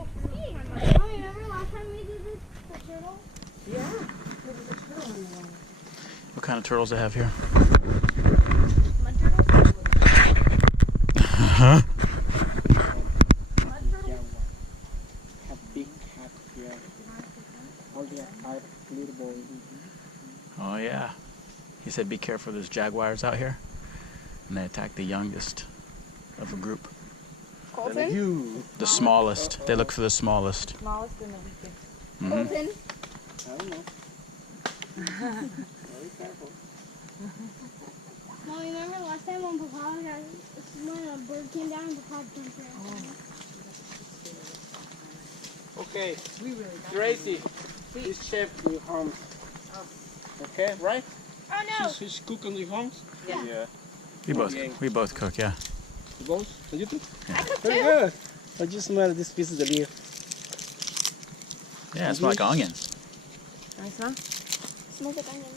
Oh, remember last time we did this? The turtle? Yeah. There was a turtle in the water. What kind of turtles they have here? Mud turtles? Huh? Mud turtles? Have big cat here. All the are little boys. Oh yeah. He said be careful, there's jaguars out here. And they attack the youngest of a group. Colton? You. The smallest. They look for the smallest. Smallest and the weakest. Colton? I don't know. Very careful. Mom, remember last time when when a bird came down and Papa jumped right Okay, We really got Gracie, this chef will home. Okay, right? Oh no! She's cooking the homes? Yeah. We both cook, yeah. You both? And you too? I cooked Very too. good. I just smell this piece of the beef. Yeah, it smells like onion. ¿Ahí está? Smells like onion.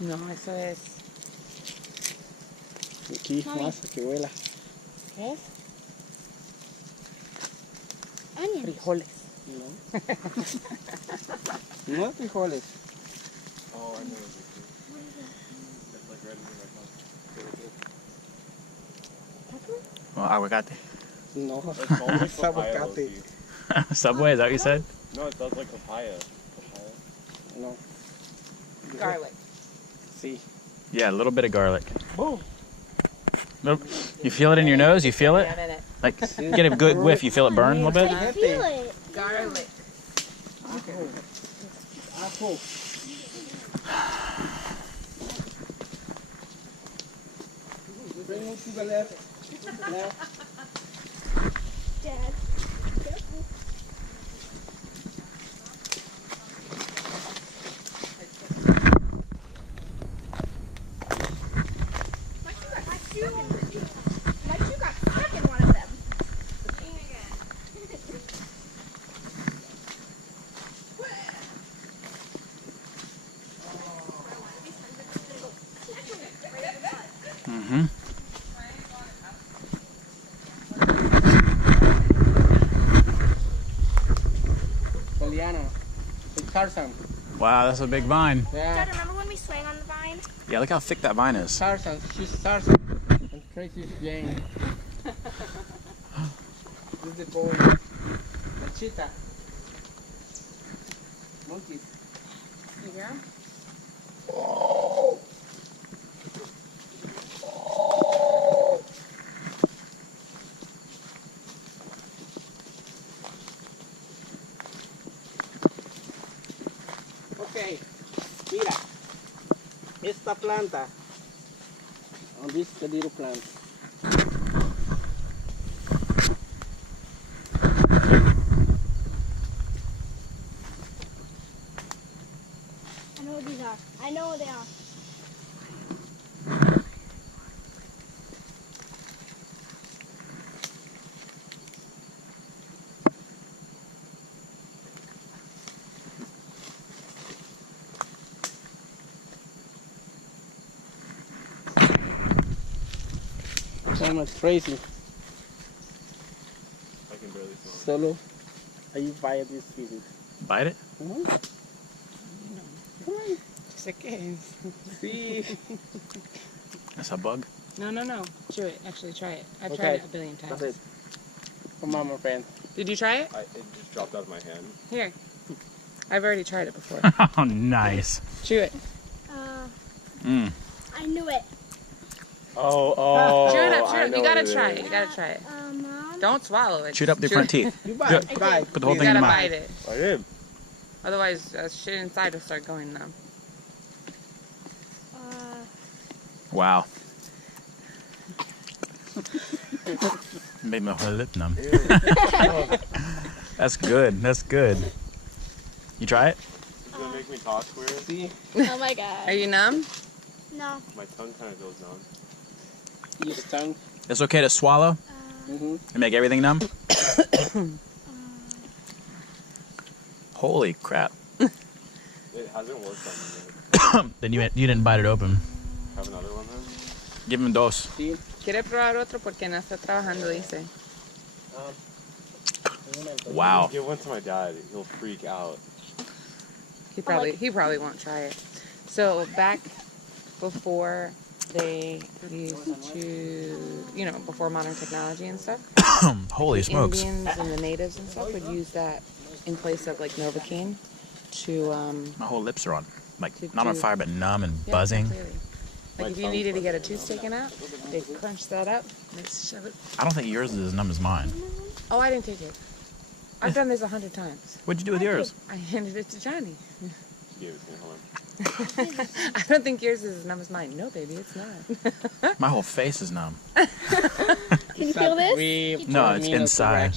No, eso es. Aquí, Mami. más que huela. ¿Qué es? Onion. Frijoles. No. No frijoles. Oh, I know what this is. It's like red meat right now. Well, aguacate. No. It's almost It's papaya, aguacate. low-key. Subway, is that what you said? No, it smells like papaya. Papaya? No. Garlic. See. Yeah, a little bit of garlic. Boom. Nope. You feel it in your nose? You feel it? Yeah, minute. Like, get a good whiff. You feel it burn a little bit? I feel it. Garlic. Apple. Apple. Bring it to the left. Left. Dad. Careful. My shoe got stuck in one of them. Mm-hmm. Juliana. It's Tarzan. Wow, that's a big vine. Yeah. Dad, remember when we swang on the vine? Yeah, look how thick that vine is. Tarzan. She's Tarzan. And Tracy's Jane. This is the boy. The cheetah. Monkeys. Yeah. Okay. Mira. Esta planta. On this the little plant. I know what these are. I know what they are. I'm crazy. I can barely smell it. Solo. Are you buy this feeling? Bite it? Come on. Sé qué es. See. That's a bug? No, no, no. Chew it. Actually, try it. I've Okay. tried it a billion times. That's it. Come on, my friend. Did you try it? It just dropped out of my hand. Here. I've already tried it before. Oh, nice. Chew it. Mm. I knew it. Oh. Chew it up. Chew I it up. know You gotta what it try is. it. You gotta try it. Mom. Don't swallow it. Chew it up the Chew front teeth. You buy. Good. Buy. Put the whole You thing in gotta your bite mouth. it. I did. Otherwise, shit inside will start going numb. Wow. Made my whole lip numb. That's good. That's good. You try it? It's gonna make me talk weird. See. Oh my god. Are you numb? No. My tongue kind of goes numb. Use tongue. It's okay to swallow Mm-hmm. and make everything numb? Holy crap. It hasn't worked on me yet. Then you didn't bite it open. Have another one then? Give him dos. See. Quiere probar otro porque no está trabajando, dice. Wow. Give one to my dad. He'll freak out. He probably won't try it. So back before they used to, before modern technology and stuff, Holy smokes. Indians and the natives and stuff would use that in place of like Novocaine to My whole lips are on. Like, To not on do- fire, but numb and yeah, buzzing. completely. Like if you needed to get a tooth taken out, they crunch that up, they shove it. I don't think yours is as numb as mine. Oh, I didn't take it. I've done this 100 times. What'd you do with yours? I handed it to Johnny. He gave it to me. Hold on. I don't think yours is as numb as mine. No, baby, it's not. My whole face is numb. Can you feel this? No, it's inside.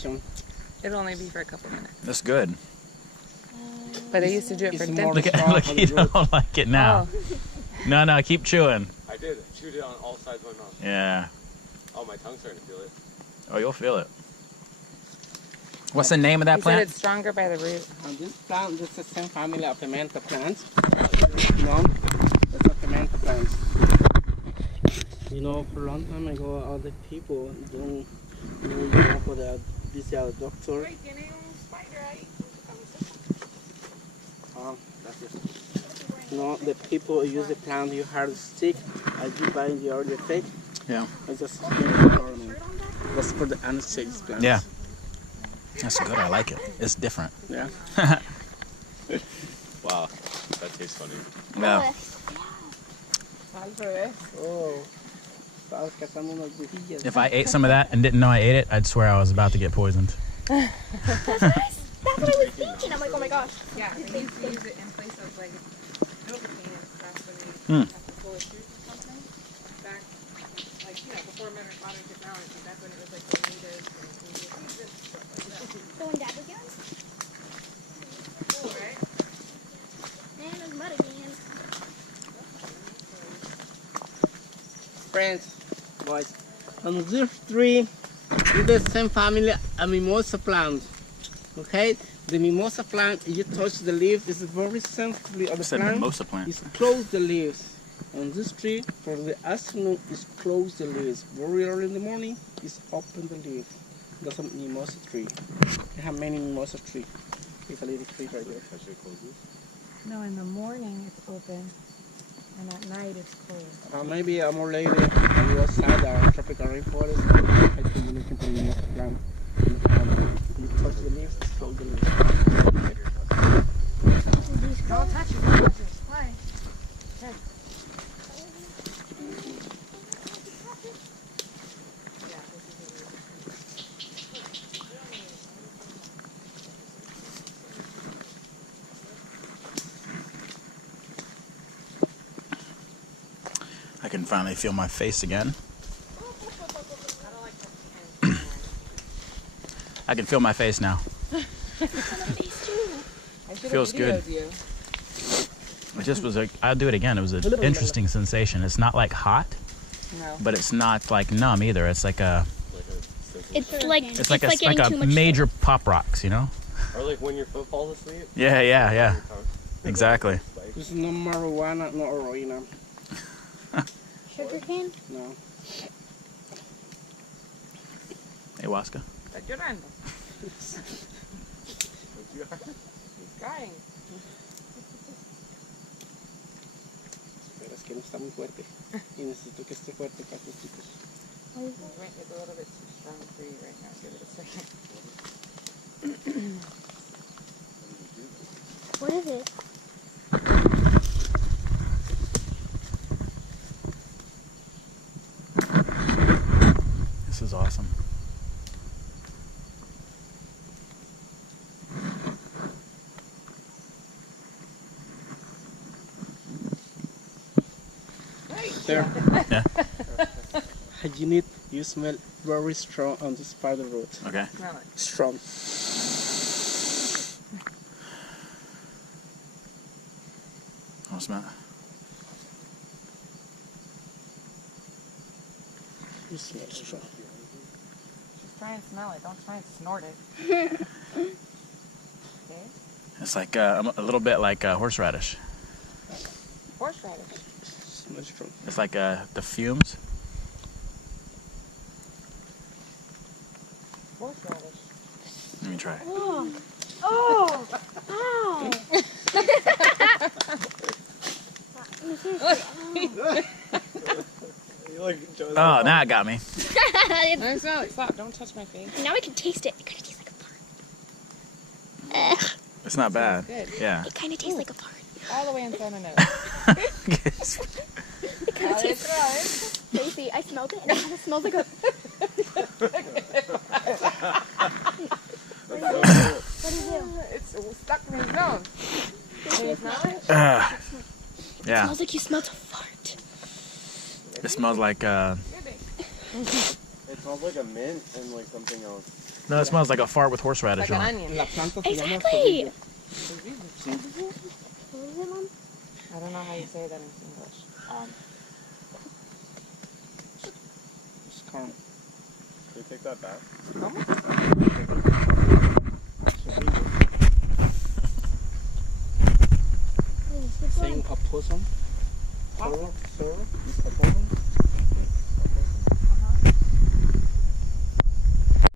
It'll only be for a couple minutes. That's good. But they used to do it for It's dental. more Look, you don't like it now. Oh, No, keep chewing. I did. Chewed it on all sides of my mouth. Yeah. Oh, my tongue's starting to feel it. Oh, you'll feel it. What's the name of that he said plant? it's stronger by the root. This plant, this is the same family of pimento plants. No, it's a pimento plant. For a long time ago, all the people don't know for this doctor. That's it. The people use the plant, you hard stick, as you buy in the order fake. Yeah. It's just environment. That's for the anesthetic plant. Yeah. That's good. I like it. It's different. Yeah. Wow. That tastes funny. Yeah. Oh. Sabes que hacemos unas bujillas. If I ate some of that and didn't know I ate it, I'd swear I was about to get poisoned. That's what I was thinking. I'm like, oh my gosh. Yeah, they used to use it in place of like Novocaine. That's when they have to pull a tooth or something. Back, before modern technology, back when it was like the natives and Indians and stuff like that. So when Dad was young, Cool, right? and it was mud again. Friends, boys, on these three is the same family a mimosa plant. Okay, the mimosa plant, you touch the leaves, it's very sensitive of the Said plant. mimosa plant. It's close the leaves. On this tree, for the afternoon, it's close the leaves. Very early in the morning, it's open the leaf. That's a mimosa tree. I have many mimosa trees. It's a little tree right there. I should close this. No, in the morning it's open, and at night it's closed. Maybe a more later, on the other side, our tropical rainforest, I think you look into the mimosa plant. You touch the leaves, it's close the leaves. Don't touch it. Don't touch it. Why? Okay. I can finally feel my face again. I can feel my face now. Feels good. It just was I'll do it again. It was an interesting sensation. It's not like hot, No. but it's not like numb either. It's like a It's like a major pop rocks, Or like when your foot falls asleep. Yeah. Exactly. This is no marijuana, no heroin. sugar cane. No. Ayahuasca. Está llorando. He's crying. Pero es que no está muy fuerte. Y necesito que esté fuerte para tus chicos. It's a little bit too strong for you right now. Give it a second. What is it? This is awesome. There. Yeah. Hygienic, you smell very strong on the spider root. Okay. Smell it. Strong. I'll smell it. You smell strong. Just try and smell it. Don't try and snort it. Okay. It's like a little bit like horseradish. Horseradish. Smell strong. It's like the fumes. Horseradish. Let me try. Oh. Oh. Ow. You like Joe's Oh, now it got me. No, stop. Don't touch my face. Now I can taste it. It kind of tastes like a fart. It's not bad. Good. Yeah. It kind of tastes like a fart. All the way inside my nose. It kind of tastes crazy. I smelled it and it kind of smells like a... What do you do? It's stuck in his nose. Can you smell it? It Yeah. smells like you smelled a fart. It smells like, Good. It smells like a mint and like something else. no, it smells like a fart with horseradish Like an on it. onion. La planta se llama Exactly. Sí. What is it, Mom? I don't know how you say that in English. It's corn. Can you take that back? Saying a possum. Syrup is a possum.